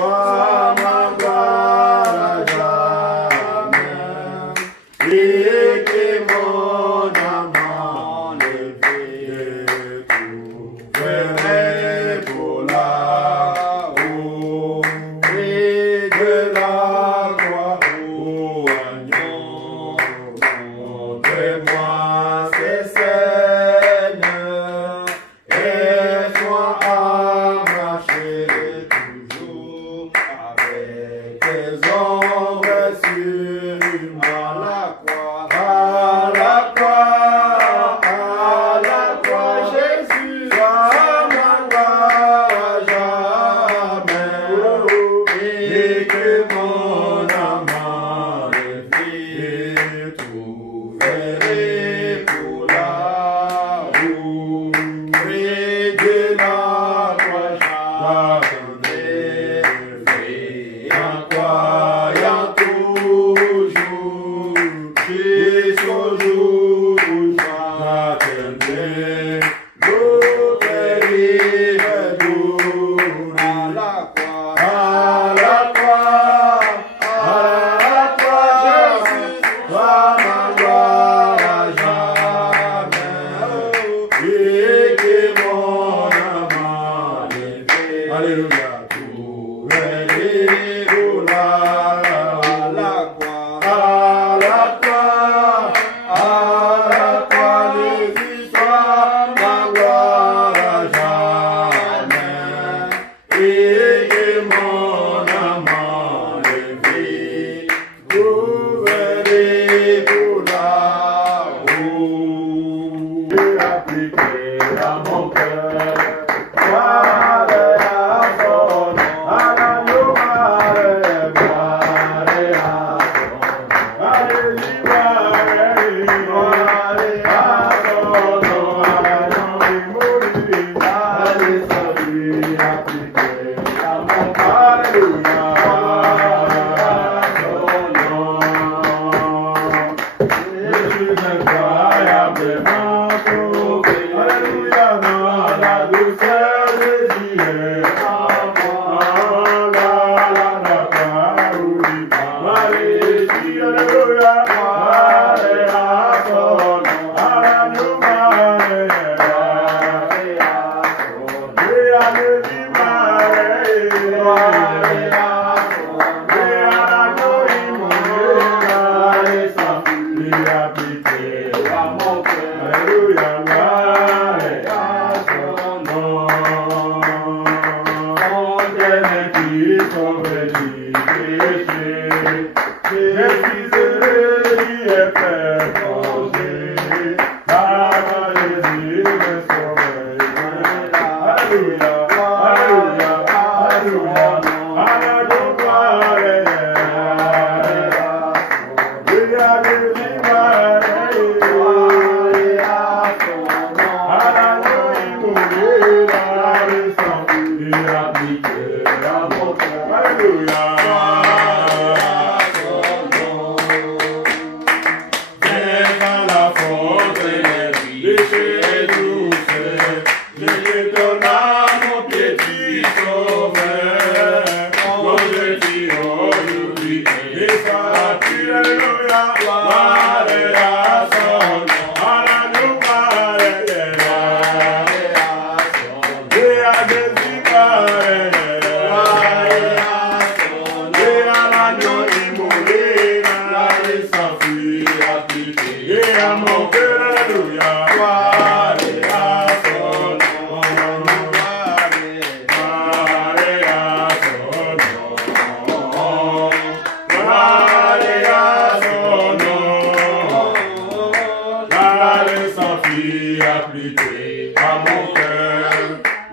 Sois ma gloire à jamais. Et que mon âme enlevée trouverait pour là-haut. Et de la gloire au agneau. Montre-moi ces scènes. Et sois à marcher toujours avec tes ombres sur moi. À la croix, Jésus, sois ma gloire à jamais. Et que mon âme enlevée trouverait pour là-haut. Près de la croix, j'attendais, en croyant toujours, jusqu'au jour où j'attendrai l'autre rive d'eau. À la croix, Jésus, sois ma gloire à jamais. Et que mon âme enlevée, alléluia, trouverait pour là-haut. À la croix, Jésus, sois ma gloire à jamais. Et que mon âme enlevée trouverait pour là-haut. J'ai appliqué à mon cœur, gloire à son nom. Alléluia, gloire à son nom. Alléluia, gloire à son nom. Alléluia, appliqué à mon cœur. Alléluia, Jésus incroyablement sauvé. Alléluia, dans la douceur des yeux. Alléluia,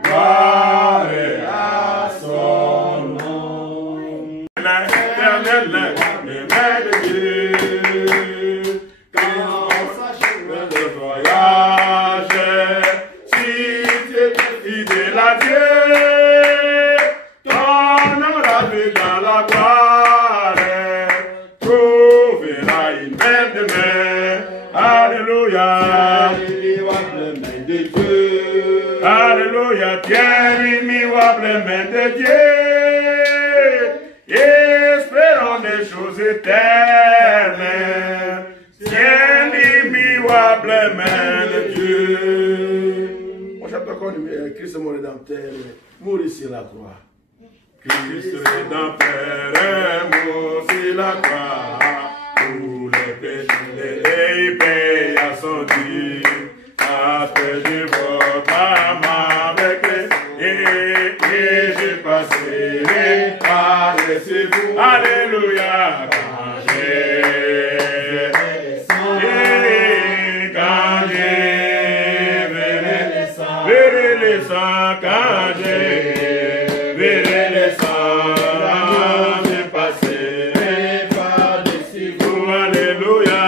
gloire à son nom. Alléluia, tiens-lui, mi wable main de Dieu. des choses éternelles, tient l'immuable main de Dieu. On chante encore Christ mon rédempteur, mourir sur la croix. Christ rédempteur est mort sur la croix, pour les péchés et paye à son Dieu. Après je votre âme avec et je passerai par les vous. Alléluia. Quand j'ai verrai les sangs, quand j'ai verrai les sangs, je passerai par les vous. Alléluia.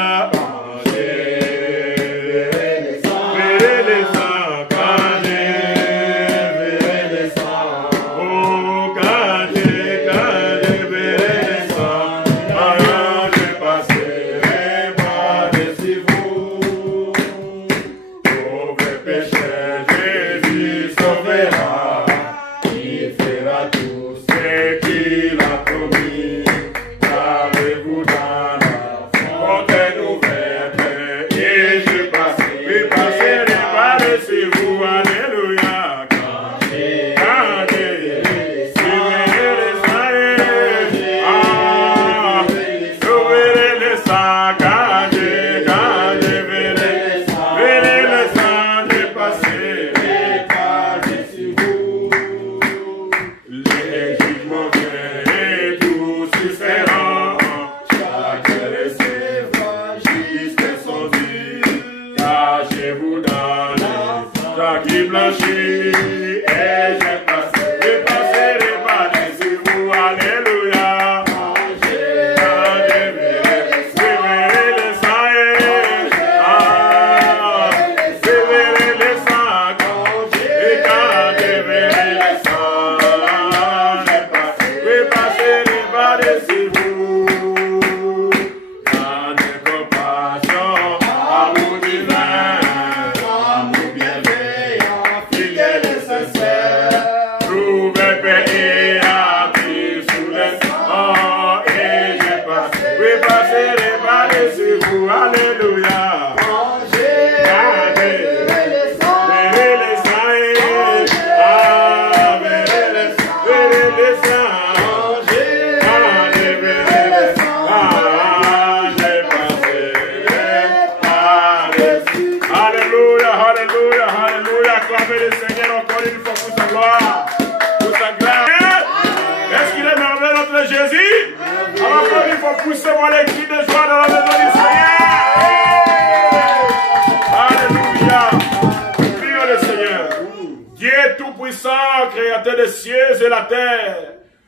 Poussez-moi les cris de joie dans la maison du Seigneur. Alléluia. Prions le Seigneur. Dieu Tout-Puissant, Créateur des cieux et la terre,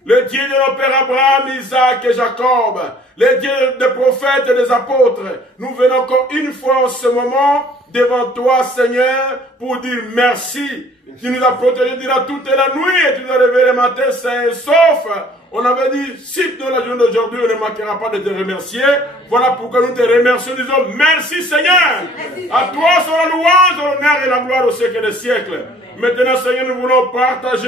le Dieu de nos pères Abraham, Isaac et Jacob, le Dieu des prophètes et des apôtres, nous venons encore une fois en ce moment devant toi, Seigneur, pour dire merci. Tu nous as protégés durant toute la nuit et tu nous as réveillés le matin sains et saufs. On avait dit, si dans la journée d'aujourd'hui, on ne manquera pas de te remercier. Voilà pourquoi nous te remercions. Nous disons, merci Seigneur. À toi sont la louange, l'honneur et la gloire au siècle des siècles. Maintenant, Seigneur, nous voulons partager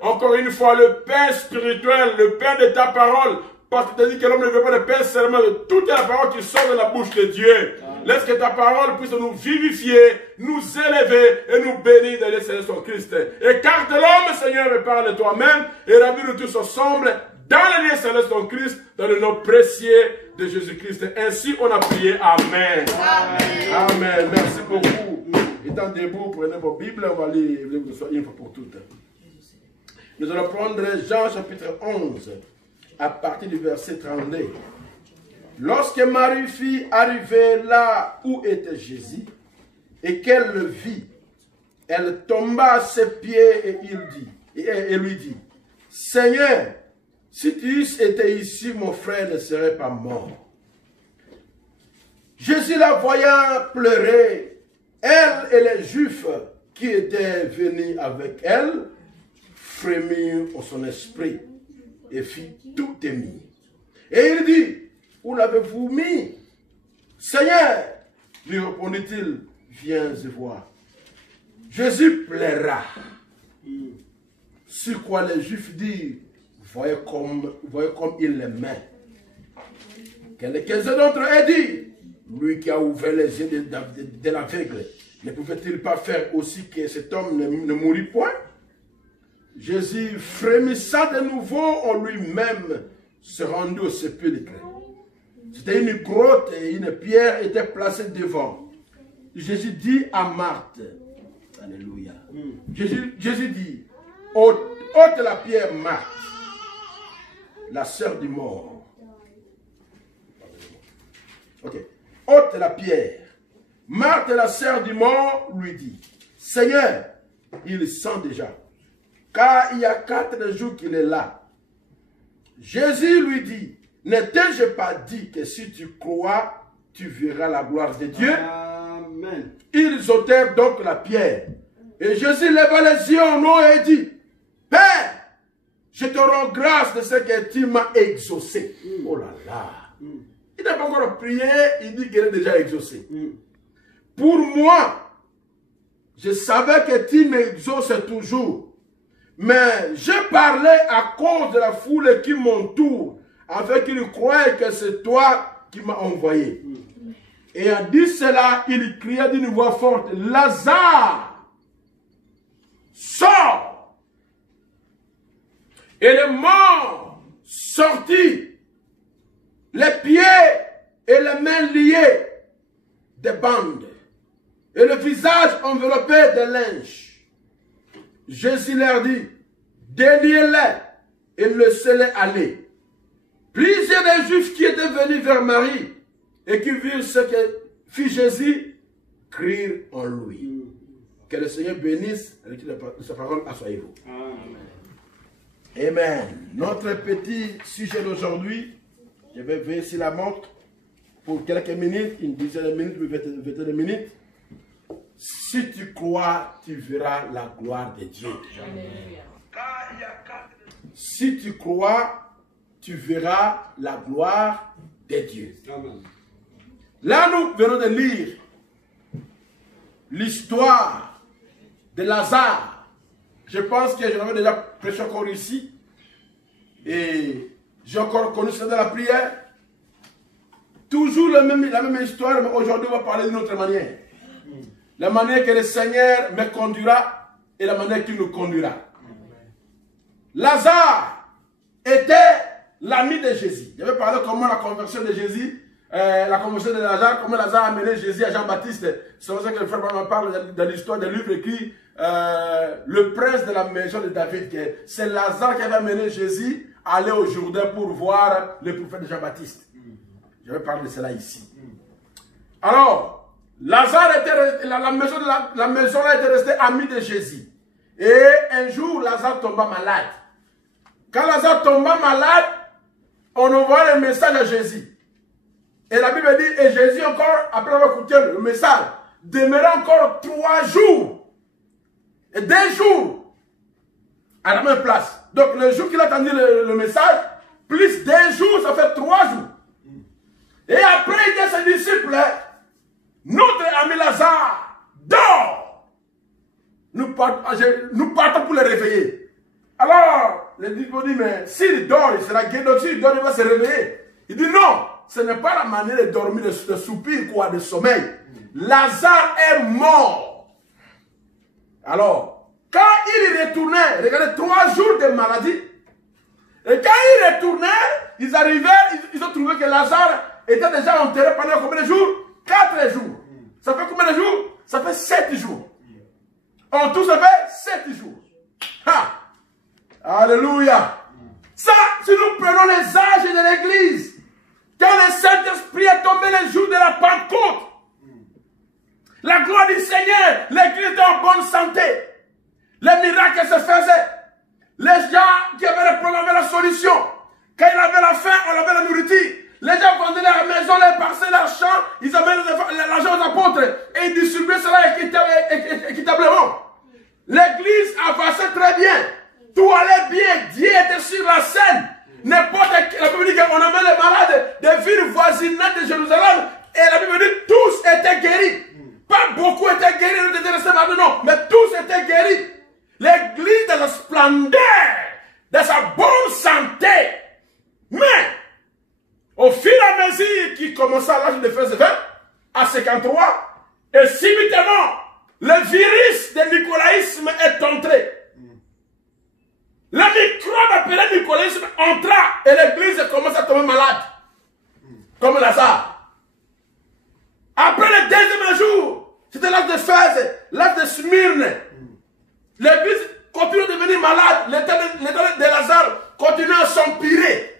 encore une fois le pain spirituel, le pain de ta parole. Parce que tu as dit que l'homme ne veut pas de pain seulement de toute la parole qui sort de la bouche de Dieu. Laisse que ta parole puisse nous vivifier, nous élever et nous bénir dans les Seigneur son Christ. Écarte l'homme, Seigneur, et parle de toi-même et ravis-nous tous ensemble dans le lien céleste en Christ, dans le nom précieux de Jésus-Christ. Ainsi, on a prié. Amen. Amen. Amen. Merci beaucoup. Étant debout, prenez vos Bibles, on va lire une fois pour toutes. Nous allons prendre Jean chapitre 11, à partir du verset 32. Lorsque Marie fit arriver là où était Jésus, et qu'elle le vit, elle tomba à ses pieds et lui dit, Seigneur, si tu eusses été ici, mon frère ne serait pas mort. Jésus la voyant pleurer, elle et les Juifs qui étaient venus avec elle, frémirent en son esprit et fit tout ému. Et il dit, où l'avez-vous mis? Seigneur, lui répondit-il, viens et vois. Jésus plaira. Sur quoi les Juifs dirent, voyez comme il l'aimait. Quelques-uns d'entre eux disent, lui qui a ouvert les yeux de l'aveugle, ne pouvait-il pas faire aussi que cet homme ne mourût point? Jésus, frémissant de nouveau en lui-même, se rendit au sépulcre. C'était une grotte et une pierre était placée devant. Jésus dit à Marthe, alléluia, Jésus dit, ôte la pierre, Marthe, la sœur du mort. Ok. Ôte la pierre. Marthe, la sœur du mort, lui dit, Seigneur, il sent déjà, car il y a 4 jours qu'il est là. Jésus lui dit, n'ai-je pas dit que si tu crois, tu verras la gloire de Dieu? Amen. Ils ôtèrent donc la pierre. Et Jésus leva les yeux en haut et dit, Père, je te rends grâce de ce que tu m'as exaucé. Oh là là. Il n'a pas encore prié, il dit qu'il est déjà exaucé. Pour moi, je savais que tu m'exauces toujours. Mais je parlais à cause de la foule qui m'entoure, afin qu'ils croient que c'est toi qui m'as envoyé. Et en dit cela, il cria d'une voix forte, Lazare, sors! Et le mort sortit, les pieds et les mains liés de bandes, et le visage enveloppé de linge. Jésus leur dit, déliez-les et laissez-les aller. Plusieurs des Juifs qui étaient venus vers Marie et qui virent ce que fit Jésus, crient en lui. Que le Seigneur bénisse sa parole, asseyez-vous. Amen. Notre petit sujet d'aujourd'hui, je vais veiller sur la montre pour quelques minutes, une dizaine de minutes, une vingtaine de minutes. Si tu crois, tu verras la gloire de Dieu. Si tu crois, tu verras la gloire de Dieu. Là, nous venons de lire l'histoire de Lazare. Je pense que j'en avais déjà prêché encore ici. Et j'ai encore connu ça dans la prière. Toujours la même histoire, mais aujourd'hui on va parler d'une autre manière. La manière que le Seigneur me conduira et la manière qu'il nous conduira. Lazare était l'ami de Jésus. Je vais parler comment la conversion de Jésus, la conversion de Lazare, comment Lazare a mené Jésus à Jean-Baptiste. C'est pour ça que le frère me parle de l'histoire de livre écrit le prince de la maison de David. C'est Lazare qui avait amené Jésus à aller au Jourdain pour voir le prophète de Jean-Baptiste. Je vais parler de cela ici. Alors, Lazare était, la maison là était restée amie de Jésus. Et un jour, Lazare tomba malade. Quand Lazare tomba malade, on envoie un message à Jésus. Et la Bible dit, et Jésus encore, après avoir écouté le message, demeura encore 3 jours. Et 2 jours à la même place. Donc le jour qu'il a entendu le message, plus 2 jours, ça fait 3 jours. Et après, il dit à ses disciples, notre ami Lazare dort. Nous partons pour le réveiller. Alors, les disciples disent, mais s'il dort, il sera guéri. Donc s'il dort, il va se réveiller. Il dit non, ce n'est pas la manière de dormir, de soupir, quoi, de sommeil. Lazare est mort. Alors, quand il retournait, regardez, 3 jours de maladie. Et quand il retournait, ils arrivaient, ils ont trouvé que Lazare était déjà enterré pendant combien de jours? 4 jours. Ça fait combien de jours? Ça fait 7 jours. En tout, ça fait 7 jours. Ha! Alléluia. Ça, si nous prenons les âges de l'église, quand le Saint-Esprit est tombé les jours de la Pentecôte, la gloire du Seigneur, l'église était en bonne santé. Les miracles se faisaient. Les gens qui avaient le problème avaient la solution. Quand il avait la faim, on avait la nourriture. Les gens vendaient leur maison, les parcelles, leurs champs, ils amenaient l'argent aux apôtres et ils distribuaient cela équitablement. L'église avançait très bien. Tout allait bien. Dieu était sur la scène. N'importe qui, la Bible dit qu'on avait les malades des villes voisinantes de Jérusalem et la Bible dit tous étaient guéris. Pas beaucoup étaient guéris, nous étaient restés malades, non, mais tous étaient guéris. L'église de la splendeur, de sa bonne santé. Mais, au fur et à mesure qui commença à l'âge de 20 à 53. Et subitement, le virus de nicolaïsme est entré. Le microbe appelé nicolaïsme entra et l'église commence à tomber malade. Comme Lazare. Après le deuxième jour, c'était l'âge de Phèse, l'âge de Smyrne. L'église continue de devenir malade. L'état de Lazare continue à s'empirer.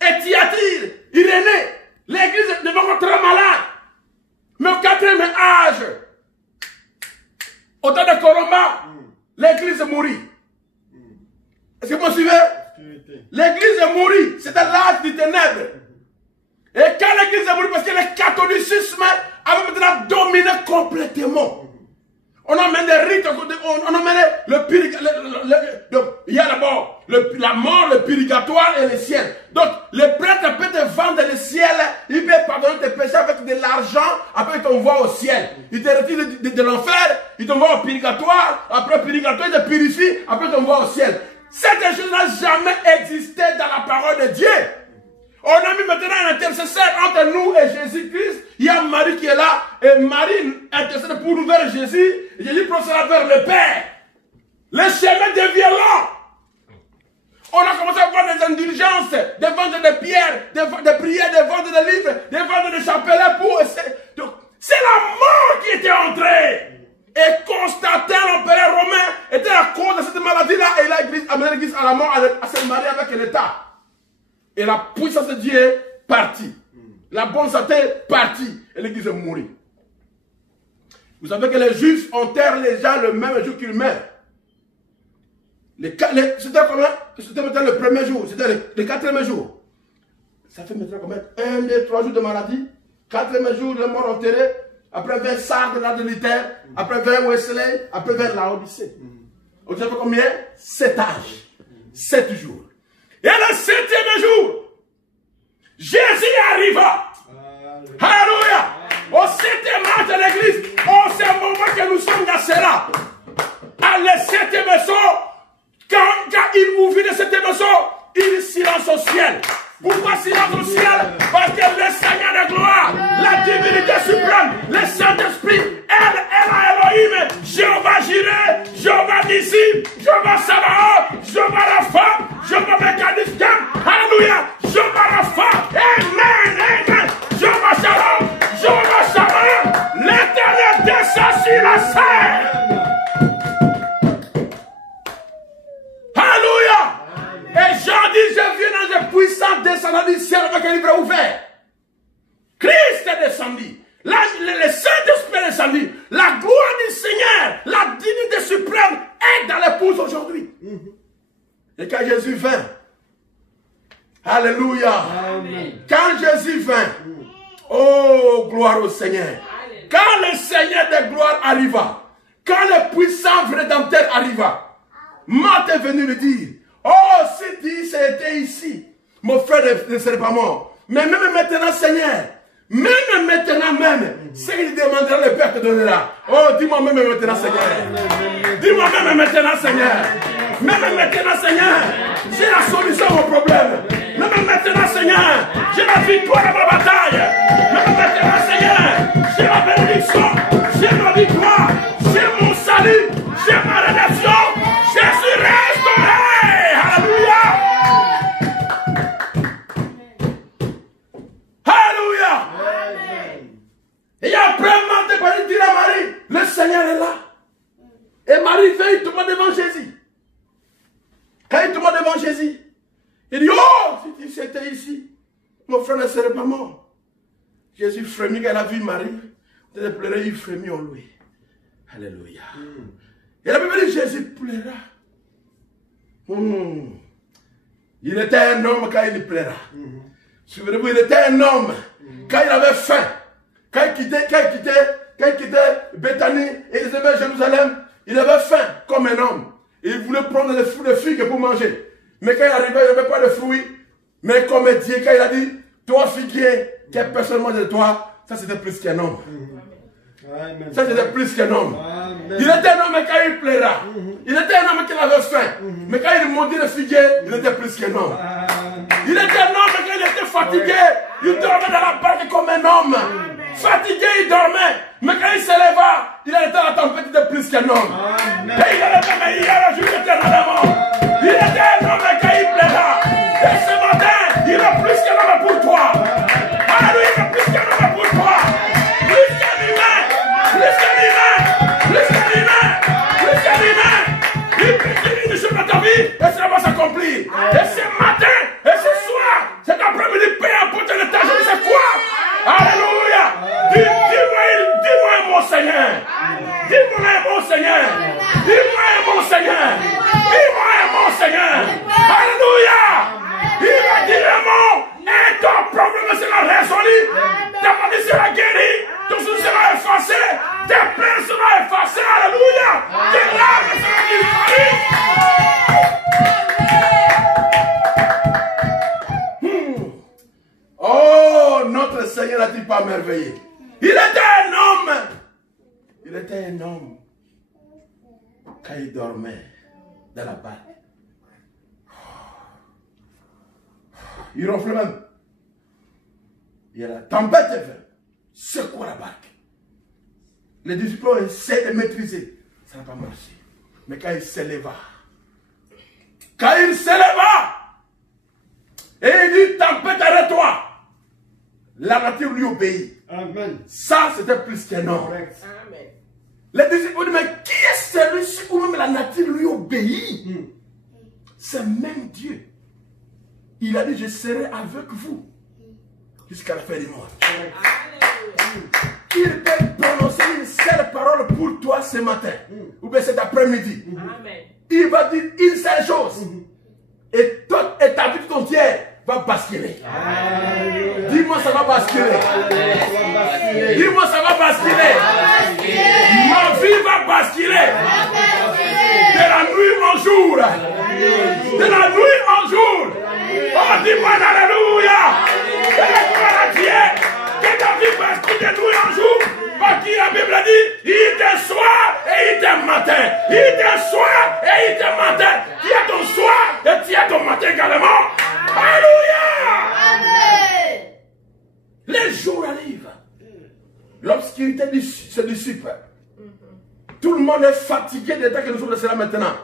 Et Thyatire, Irénée, l'église est devenue très malade. Mais au 4e âge, au temps de Colomba, l'église mourit. Est-ce que vous me suivez? L'église mourit. C'était l'âge des ténèbres. Et quand l'église est mourie, parce que le catholicisme avait maintenant dominé complètement. On emmène des rites, on emmène le purgatoire. Il y a d'abord la mort, le purgatoire et le ciel. Donc, le prêtre peut te vendre le ciel, il peut pardonner tes péchés avec de l'argent, après il t'envoie au ciel. Il te retire de l'enfer, il t'envoie au purgatoire, après le purgatoire, il te purifie, après il t'envoie au ciel. Cette chose n'a jamais existé dans la parole de Dieu. On a mis maintenant un intercesseur entre nous et Jésus-Christ. Il y a Marie qui est là. Et Marie intercède pour nous vers Jésus. Et Jésus procède vers le Père. Le chemin devient long. On a commencé à voir des indulgences, des ventes de pierres, des prières, des ventes de livres, des ventes de chapelets pour... C'est la mort qui était entrée. Et Constantin, l'empereur romain, était la cause de cette maladie-là. Et il a amené l'église à la mort, à se marier avec l'État. Et la puissance de Dieu est partie. La bonne santé est partie. Et l'église est mourie. Vous savez que les Juifs enterrent les gens le même jour qu'ils meurent. C'était combien? C'était maintenant le premier jour. C'était le 4e jour. Ça fait maintenant combien? 1, 2, 3 jours de maladie. 4e jour, le mort enterré. Après 20 Sardes là de Luther. Après 20 Wesley. Après 20 Laodicée. Vous savez combien? 7 âges. 7 jours. Et le 7e jour, Jésus arriva. Alléluia. Au 7e âge de l'église, oh, c'est un moment que nous sommes dans cela. À le 7e jour, quand il ouvrit le 7e jour, il silence au ciel. Pourquoi silence au ciel? Parce que le Seigneur de gloire, la divinité suprême, le Saint-Esprit, elle Elohim, Jéhovah Jireh, Jéhovah Nissi, Jéhovah Sabaoth, Jéhovah Rapha, Jéhovah Mécanisme, alléluia, Jéhovah Rapha, amen, amen, Jéhovah Shalom, Jéhovah Shalom, l'Éternel descend sur la scène. Alléluia. Et Jean dit, je viens dans le puissant descendant du ciel avec un livre ouvert. Christ est descendu. Le Saint-Esprit est descendu. La gloire du Seigneur, la dignité suprême est dans l'épouse aujourd'hui. Et quand Jésus vint, alléluia. Amen. Quand Jésus vint, oh, gloire au Seigneur. Quand le Seigneur de gloire arriva, quand le puissant rédempteur arriva, Marthe est venu lui dire, oh, si c'était ici, mon frère ne serait pas mort. Mais même maintenant, Seigneur, même maintenant même, ce qu'il demandera, le Père te donnera. Oh, dis-moi même maintenant, Seigneur. Dis-moi même maintenant, Seigneur. Même maintenant, Seigneur, j'ai la solution au problème. Même maintenant, Seigneur, j'ai la victoire à ma bataille. Même maintenant, Seigneur, j'ai la bénédiction, j'ai ma victoire, j'ai mon salut, j'ai ma rédemption. Je suis restauré. Alléluia. Alléluia. Et après, Marthe dit à Marie, le Seigneur est là. Et Marie fait, il tombe devant Jésus. Quand il tombe devant Jésus, il dit, oh, si c'était ici, mon frère ne serait pas mort. Jésus frémit quand il a vu Marie. Il pleurait, il frémit en lui. Alléluia. Et la Bible dit, Jésus pleura. Il était un homme quand il pleura. Souvenez-vous, il était un homme quand il avait faim. Quand il quittait Béthanie et il devait à Jérusalem, il avait faim comme un homme. Il voulait prendre des fruits de figues pour manger. Mais quand il arrivait, il n'avait pas de fruits. Mais comme Dieu, quand il a dit, toi figuier, que personne mange de toi, ça c'était plus qu'un homme. Ça, c'était plus qu'un homme. Il était un homme quand il plaira. Il était un homme qui avait faim. Mais quand il mordit le figuier, il était plus qu'un homme. Il était un homme quand il était fatigué. Il dormait dans la barque comme un homme. Fatigué, il dormait. Mais quand il se leva, il était à la tempête, il était plus qu'un homme. Et il allait il a joué éternellement. Il était un homme quand il plaira. Et ce matin, il est plus qu'un homme pour toi. Alléluia, il est plus qu'un homme pour toi. Plus qu'un humain. Plus qu'un humain. Plus qu'un humain. Plus qu'un humain. Il peut une chose dans ta vie et cela va s'accomplir. Et ce matin, et ce soir, cet après-midi, peu importe le temps, je ne sais quoi. Alléluia. Dis-moi un mot, Seigneur. Dis-moi un mot, Seigneur. Dis-moi un mot, Seigneur. Dis-moi un mot, Seigneur. Alléluia. Il va dire un mot. Et ton problème sera résolu. Ta maladie sera guérie. Ton souci sera effacé. Tes plaies seront effacées. Alléluia. Tes larmes seront disparues. Oh, notre Seigneur n'a-t-il pas merveillé? Il était un homme. Il était un homme. Quand il dormait dans la barque, il ronflait même. Il y a la tempête est venue. Secoue la barque. Les disciples ont essayé de maîtriser. Ça n'a pas marché. Mais quand il s'éleva, et il dit, tempête, arrête-toi. La nature lui obéit. Amen. Ça, c'était plus qu'un homme. Amen. Les disciples ont dit, mais qui est celui-ci où même la nature lui obéit? C'est même Dieu. Il a dit, je serai avec vous jusqu'à la fin du monde. Il peut prononcer une seule parole pour toi ce matin, ou bien cet après-midi. Il va dire une seule chose. Et toute ta vie tout entière va basculer. Dis-moi, ça va basculer. Dis-moi, ça va basculer. Ma vie va basculer. De la nuit en jour. De la nuit en jour. Oh, dis-moi, alléluia. Et la gloire à Dieu. Que ta vie bascule de nuit en jour. Parce que la Bible dit, il était soir et il était matin. Il était soir et il était matin. Tu as ton soir et tu as ton matin également. Alléluia. Amen. Les jours arrivent. L'obscurité se dissipe. Tout le monde est fatigué des temps que nous sommes de cela maintenant.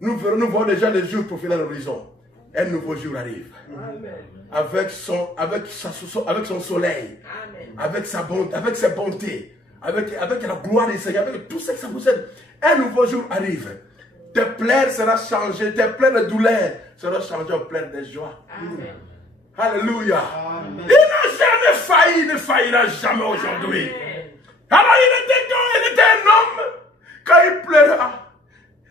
Nous voyons déjà les jours profiler à l'horizon. Un nouveau jour arrive. Amen. Avec son soleil. Amen. Avec sa bonté, avec ses bontés. Avec la gloire du Seigneur. Avec tout ce que ça possède. Un nouveau jour arrive. Tes plaies seront changées. Tes plaies de douleur seront changées en plaies de joie. Amen. Alléluia. Amen. Il n'a jamais failli, il ne faillira jamais aujourd'hui. Alors il était un homme. Quand il pleura,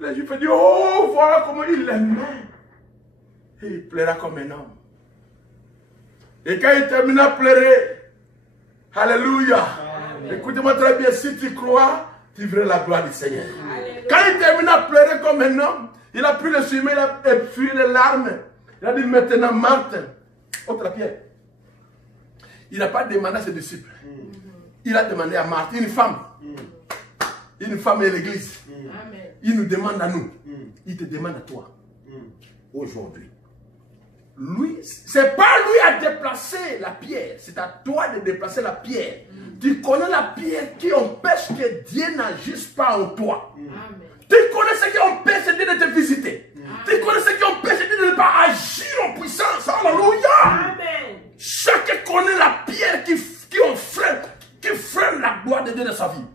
les Juifs disent, oh, voilà comment il l'aimait. Et il pleura comme un homme. Et quand il termine à pleurer, alléluia. Écoutez-moi très bien, si tu crois, tu verras la gloire du Seigneur. Alléluia. Quand il termine à pleurer comme un homme, il a pris le chemin, il a fui les larmes. Il a dit maintenant, Marthe, ôte la pierre. Il n'a pas demandé à ses disciples. Il a demandé à Marthe, une femme. Une femme et l'église. Il nous demande à nous. Il te demande à toi. Aujourd'hui. Lui, c'est pas lui à déplacer la pierre. C'est à toi de déplacer la pierre. Tu connais la pierre qui empêche que Dieu n'agisse pas en toi. Tu connais ce qui empêche Dieu de te visiter. Tu connais ce qui empêche Dieu de ne pas agir en puissance. Alléluia. Chacun connaît la pierre qui freine la gloire de Dieu dans sa vie.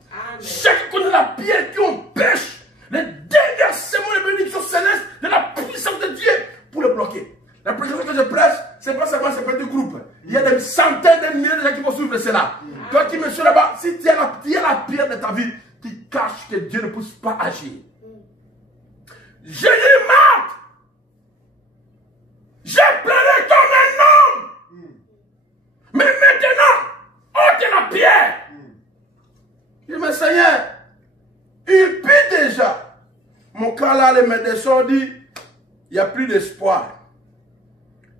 Chacun connaît la pierre qui empêche le déversement de bénédictions célestes de la puissance de Dieu pour le bloquer. La prédication que je prêche, ce n'est pas seulement ce petit groupe. Il y a des centaines de milliers de gens qui vont suivre cela. Toi qui me suis là-bas, si tu as la pierre de ta vie, tu caches que Dieu ne puisse pas agir. J'ai dit, Marthe, j'ai pleuré comme un homme. Mais maintenant, ôte la pierre. Je dis, mais Seigneur, il pue déjà. Mon cas là, les médecins ont dit, il n'y a plus d'espoir.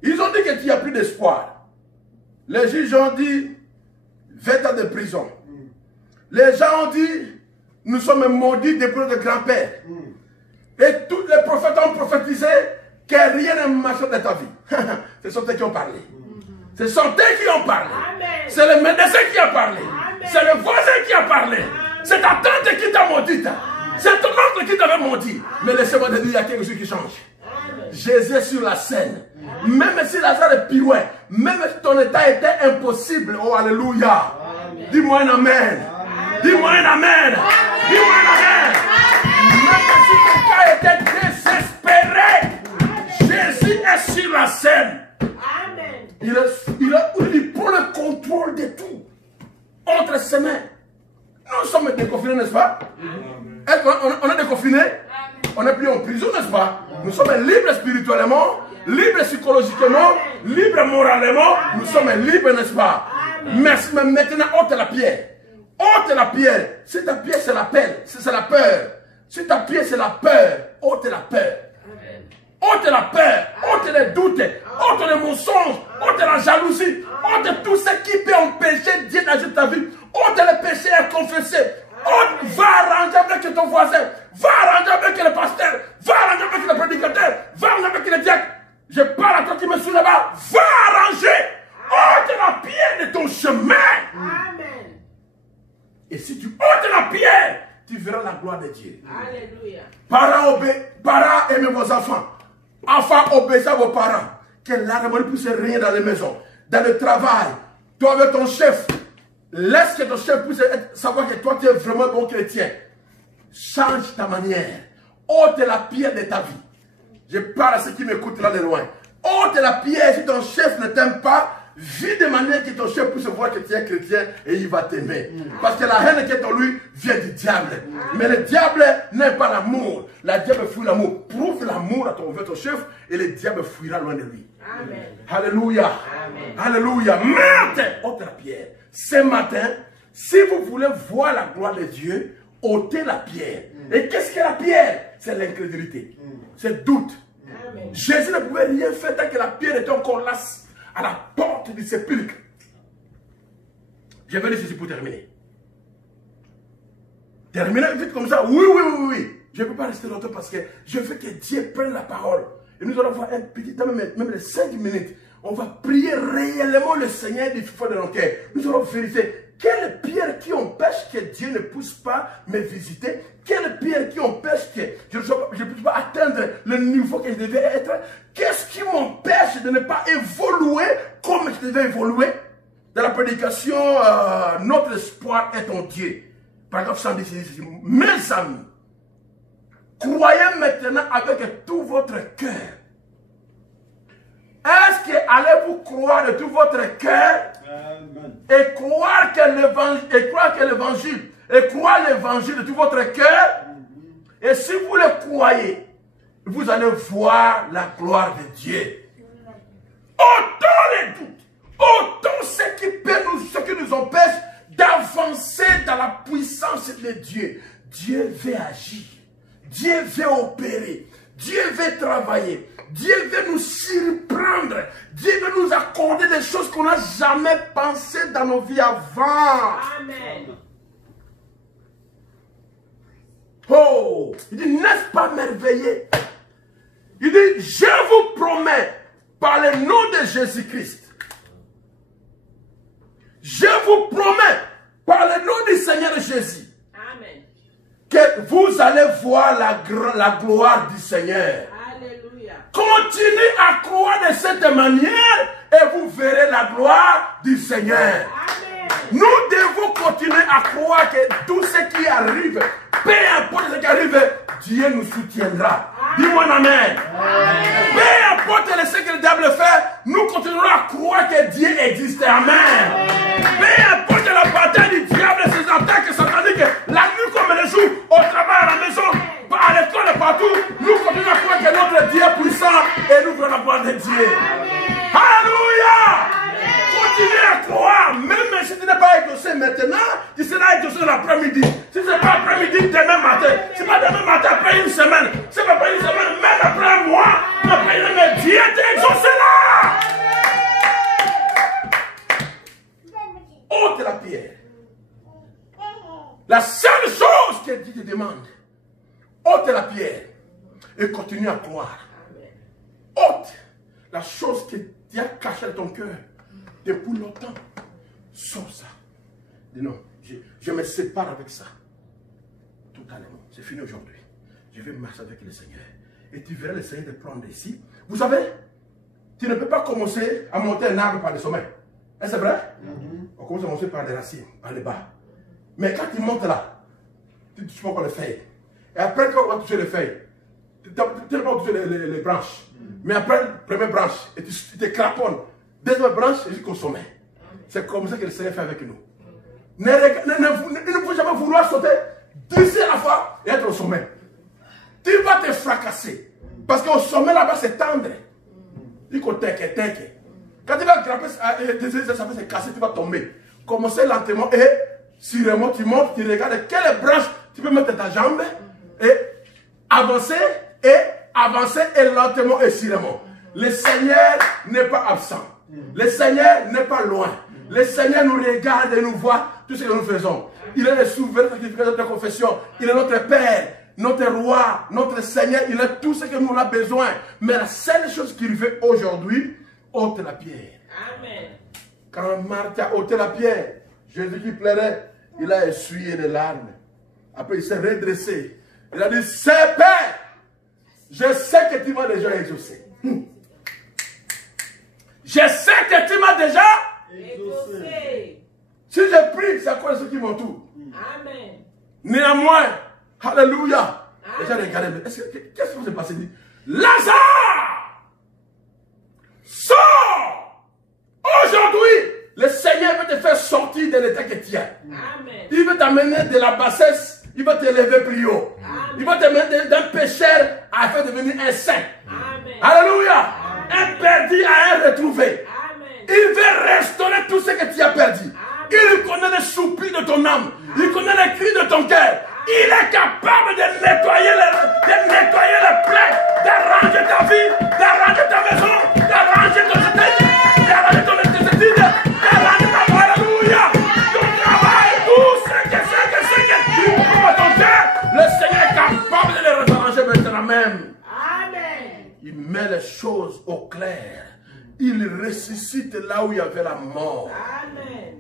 Ils ont dit qu'il n'y a plus d'espoir. Les juges ont dit 20 ans de prison. Les gens ont dit, nous sommes maudits depuis notre grand-père. Et tous les prophètes ont prophétisé que rien ne marche dans ta vie. Ce sont eux qui ont parlé. Ce sont eux qui ont parlé. C'est le médecin qui a parlé. C'est le voisin qui a parlé. C'est ta tante qui t'a maudit. C'est ton oncle qui t'avait maudit. Mais laissez-moi te dire, il y a quelque chose qui change. Jésus est sur la scène. Même si Lazare est pirouet, même si ton état était impossible, oh alléluia. Dis-moi un amen. Dis-moi un amen. Dis-moi un amen. Même si ton cas était désespéré, Jésus est sur la scène. Il prend le contrôle de tout. Entre ses mains. Nous sommes déconfinés, n'est-ce pas? Est-ce qu'on est déconfinés? On n'est plus en prison, n'est-ce pas? Nous sommes libres spirituellement, libres psychologiquement, libres moralement. Nous sommes libres, n'est-ce pas? Mais maintenant, ôte la pierre. Ôte la pierre. Si ta pierre, c'est la peine, c'est la peur. Si ta pierre, c'est la peur, ôte la peur. Ôte la peur, ôte les doutes, ôte les mensonges, ôte la jalousie, ôte tout ce qui peut empêcher Dieu d'agir ta vie. Ôte les péchés à confesser. Va arranger avec ton voisin, va arranger avec le pasteur, va arranger avec le prédicateur, va arranger avec le diacre. Je parle à toi qui me suis là-bas, va arranger. Ôte la pierre de ton chemin. Amen. Et si tu ôtes la pierre, tu verras la gloire de Dieu. Alléluia. Parents, aimez vos enfants. Enfants, obéissez à vos parents. Que l'harmonie puisse régner dans les maisons, dans le travail. Toi avec ton chef, laisse que ton chef puisse savoir que toi tu es vraiment bon chrétien. Change ta manière. Ôte la pierre de ta vie. Je parle à ceux qui m'écoutent là de loin. Ôte la pierre. Si ton chef ne t'aime pas, vis de manière que ton chef puisse voir que tu es chrétien et il va t'aimer. Parce que la haine qui est en lui vient du diable. Mais le diable n'aime pas l'amour. Le diable fuit l'amour. Prouve l'amour à ton chef et le diable fuira loin de lui. Amen. Alléluia. Amen. Alléluia. Marthe, ôte la pierre. Ce matin, si vous voulez voir la gloire de Dieu, ôtez la pierre. Et qu'est-ce que la pierre? C'est l'incrédulité. C'est le doute. Amen. Jésus ne pouvait rien faire tant que la pierre était encore là à la porte du sépulcre. Je vais dire ceci pour terminer. Terminer vite comme ça. Oui. Je ne peux pas rester longtemps parce que je veux que Dieu prenne la parole. Et nous allons voir un petit temps, même les 5 minutes. On va prier réellement le Seigneur du fond de nos cœurs. Nous allons vérifier quelle pierre qui empêche que Dieu ne puisse pas me visiter. Quelle pierre qui empêche que je ne puisse pas atteindre le niveau que je devais être. Qu'est-ce qui m'empêche de ne pas évoluer comme je devais évoluer? Dans la prédication, notre espoir est en Dieu. Paragraphe 110, mes amis, croyez maintenant avec tout votre cœur. Est-ce que allez-vous croire de tout votre cœur et croire que l'évangile, et croire l'évangile de tout votre cœur? Et si vous le croyez, vous allez voir la gloire de Dieu. Autant les doutes, autant ce qui nous empêche d'avancer dans la puissance de Dieu. Dieu veut agir. Dieu veut opérer. Dieu veut travailler. Dieu veut nous surprendre. Dieu veut nous accorder des choses qu'on n'a jamais pensées dans nos vies avant. Amen. Oh, il dit, n'est-ce pas merveilleux? Il dit, je vous promets, par le nom de Jésus-Christ, je vous promets, par le nom du Seigneur Jésus, amen, que vous allez voir la gloire du Seigneur. Alléluia. Continuez à croire de cette manière et vous verrez la gloire du Seigneur. Amen. Nous devons continuer à croire que tout ce qui arrive, peu importe ce qui arrive, Dieu nous soutiendra. Dis-moi un amen. Peu importe ce que le diable fait, nous continuerons à croire que Dieu existe. Amen. Peu importe la bataille du diable, ses attaques sataniques, la nuit comme le jour, au travail, à la maison, à l'école, partout, nous continuons à croire que notre Dieu est puissant et nous voulons la gloire de Dieu. Alléluia. Continuez à croire, même si tu n'es pas exaucé maintenant, tu seras exaucé l'après-midi. Si ce n'est pas après-midi, demain matin. Si ce n'est pas demain matin, après une semaine. Si ce n'est pas après une semaine, même après un mois, après une année, Dieu t'est exaucé là. Ôte la pierre. La seule chose que Dieu te demande, ôte la pierre et continue à croire. Ôte la chose que Dieu a cachée dans ton cœur depuis longtemps. Sors ça. Dis non, je me sépare avec ça. Totalement. C'est fini aujourd'hui. Je vais marcher avec le Seigneur. Et tu verras le Seigneur te prendre ici. Vous savez, tu ne peux pas commencer à monter un arbre par le sommet. Est-ce vrai? On commence à monter par les racines, par le bas. Mais quand tu montes là, tu ne touches pas encore les feuilles. Et après, tu vas toucher les feuilles. Tu ne vas pas toucher les branches. Mais après, première branche, et tu te craponnes. Deuxième branche, jusqu'au sommet. C'est comme ça que le Seigneur fait avec nous. Il ne faut jamais vouloir sauter d'ici à la fois et être au sommet. Tu vas te fracasser. Parce qu'au sommet là-bas, c'est tendre. Il faut t'inquiéter. Quand tu vas grimper, ça va se casser, tu vas tomber. Commencez lentement et sûrement tu montes, tu regardes quelle branche tu peux mettre ta jambe et avancer et lentement et sûrement. Le Seigneur n'est pas absent. Le Seigneur n'est pas loin. Le Seigneur nous regarde et nous voit tout ce que nous faisons. Il est le souverain sacrificateur de notre confession. Il est notre Père, notre Roi, notre Seigneur. Il est tout ce que nous avons besoin. Mais la seule chose qu'il fait aujourd'hui, ôte la pierre. Amen. Quand Marthe a ôté la pierre, Jésus qui pleurait, il a essuyé les larmes. Après, il s'est redressé. Il a dit, c'est Père, je sais que tu m'as déjà exaucé. Je sais que tu m'as déjà exaucé. Si je prie, c'est à cause de ceux qui m'entourent. Amen. Néanmoins, alléluia. Déjà, regardez, qu'est-ce qui s'est passé? Lazare, sors! Aujourd'hui, le Seigneur veut te faire sortir de l'état que tu es. Il veut t'amener de la bassesse, il va t'élever plus haut. Amen. Il va t'amener d'un pécheur à faire devenir un saint. Amen. Alléluia. Amen. Un perdu à un retrouvé. Amen. Il veut restaurer tout ce que tu as perdu. Amen. Il connaît les soupirs de ton âme. Amen. Il connaît les cris de ton cœur. Il est capable de nettoyer les plaies, d'arranger ta vie, d'arranger ta maison, d'arranger ton état, d'arranger ton état, d'arranger ta alléluia, ton travail, tout ce que tu prends à ton cœur. Le Seigneur est capable de les arranger maintenant même. Amen. Il met les choses au clair. Il ressuscite là où il y avait la mort. Amen.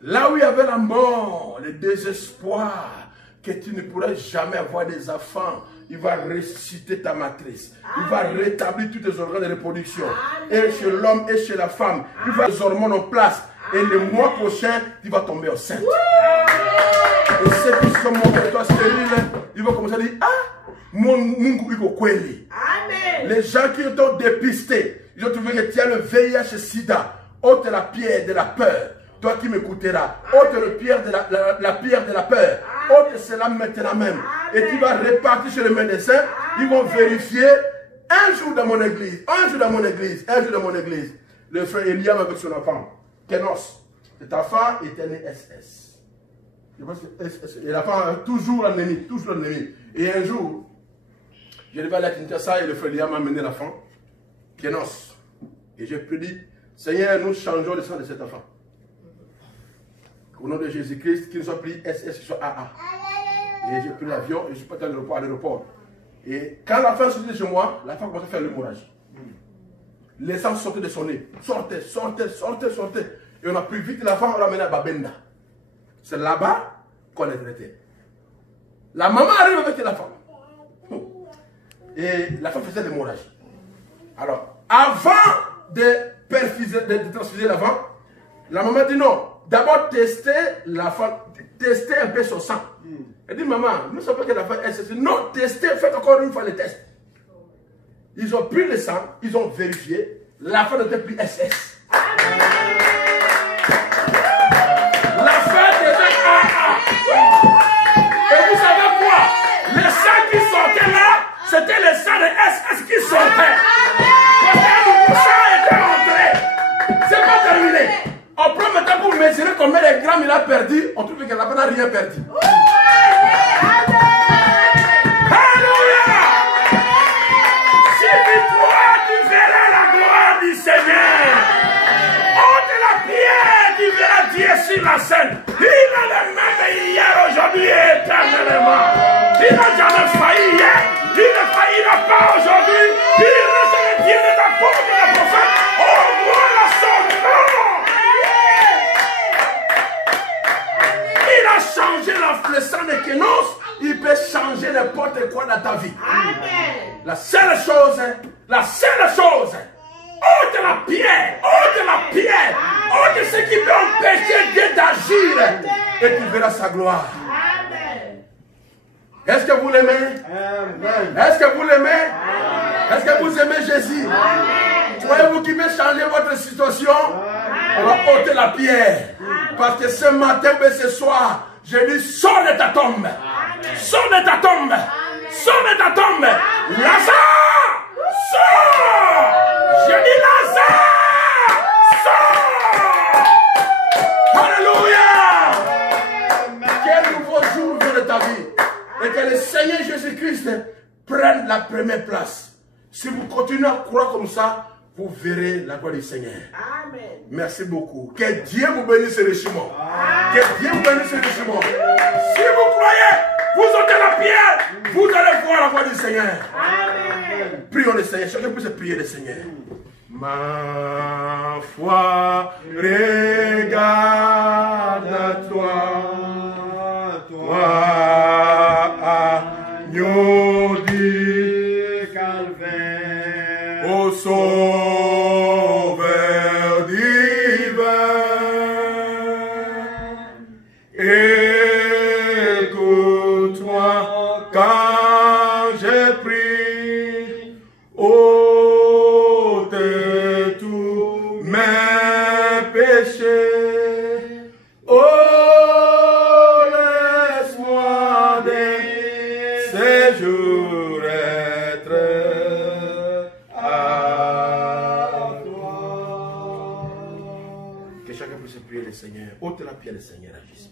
Là où il y avait la mort, le désespoir, que tu ne pourras jamais avoir des enfants, il va ressusciter ta matrice. Amen. Il va rétablir tous tes organes de reproduction. Amen. Et chez l'homme et chez la femme. Amen. Il va les hormones en place. Amen. Et le mois prochain, tu vas tomber enceinte. Et ceux qui sont morts de toi stériles, ils vont commencer à dire, ah, mon kweli. Les gens qui t'ont dépisté, ils ont trouvé que tu as le VIH-Sida. Ôte la pierre de la peur. Toi qui m'écouteras, ôte la pierre de la peur. Ôte cela maintenant même. Amen. Et tu vas repartir chez le médecin. Amen. Ils vont vérifier un jour dans mon église. Le frère Eliam avec son enfant, Kenos. Cet enfant était né SS. Je pense que SS. Et l'enfant toujours l'ennemi. Et un jour, je devais aller à Kinshasa et le frère Eliam m'a amené l'enfant, Kenos. Et j'ai prédit, Seigneur, nous changeons le sang de cet enfant. Au nom de Jésus-Christ, qu'il ne soit plus SS, qu'il soit AA. Et j'ai pris l'avion et je suis parti à l'aéroport. Et quand la femme sortait de chez moi, la femme commençait à faire l'hémorragie. Les sangs sortaient de son nez. Sortaient. Et on a pris vite la femme, on l'a amenée à Babenda. C'est là-bas qu'on est traité. La maman arrive avec la femme. Et la femme faisait l'hémorragie. Alors, avant de transfuser l'enfant, la maman dit non. D'abord, tester un peu son sang. Elle dit, maman, nous ne savons pas que la femme est SS. Non, testez, faites encore une fois le test. Ils ont pris le sang, ils ont vérifié. La femme n'était plus SS. Amen. La femme était AA. Et vous savez quoi? Le sang qui sortait là, c'était le sang de SS qui sortait. Parce que le sang était rentré. C'est pas terminé. On prend maintenant pour mesurer combien de grammes il a perdu. On trouve que la femme n'a rien perdu. Alléluia! Si tu crois, tu verras la gloire du Seigneur. Ôte la pierre, tu verras Dieu sur la scène. Il a le même est hier, aujourd'hui et éternellement. Il n'a jamais failli hier. Il ne faillira pas aujourd'hui. Il reste le Dieu des apôtres et des prophètes. Oh, gloire à son nom. Il a changé le sang de Kénos. Il peut changer n'importe quoi dans ta vie. Amen. La seule chose, ôte la pierre, ôte ce qui peut empêcher Dieu d'agir, et tu verras sa gloire. Amen. Est-ce que vous l'aimez? Est-ce que vous l'aimez? Est-ce que vous aimez Jésus? Croyez-vous qu'il peut changer votre situation? On va ôter la pierre. Parce que ce matin ou ce soir, je dis, sors de ta tombe. Sors de ta tombe. Sors de ta tombe. Lazare, sors. Je dis Lazare, sors. Alléluia. Quel nouveau jour vient de ta vie. Et que le Seigneur Jésus-Christ prenne la première place. Si vous continuez à croire comme ça, vous verrez la gloire du Seigneur. Amen. Merci beaucoup. Que Dieu vous bénisse richement. Que Dieu vous bénisse richement. Si vous croyez, vous ôtez la pierre, vous allez voir la gloire du Seigneur. Amen. Prions le Seigneur. Chacun puisse prier le Seigneur. Ma foi regarde à toi. Toi, agneau du calvaire. Ô Sauveur divin, écoute-moi quand je prie, ôte tous mes péchés, oh laisse-moi de ces jours être à toi. Que chacun puisse prier le Seigneur. Ôte la pierre, le Seigneur agisse.